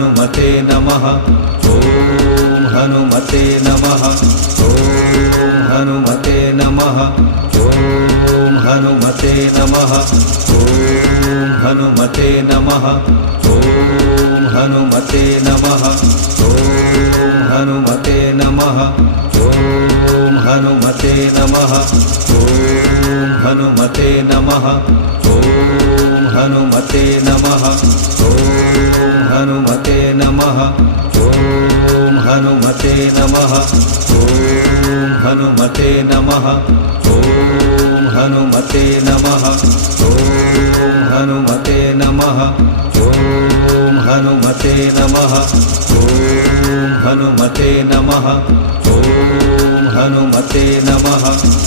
हनुमते नमः। ॐ हनुमते नमः। ॐ हनुमते नमः। ॐ हनुमते नमः। ॐ हनुमते नमः। ॐ हनुमते नमः। ॐ हनुमते नमः। ॐ हनुमते नमः। ॐ हनुमते नमः। ॐ हनुमते नमः। ॐ हनुमते नमः। ॐ हनुमते नमः। ॐ हनुमते नमः। ॐ हनुमते नमः। ॐ हनुमते नमः। ॐ हनुमते नमः। ॐ हनुमते नमः। ॐ हनुमते नमः।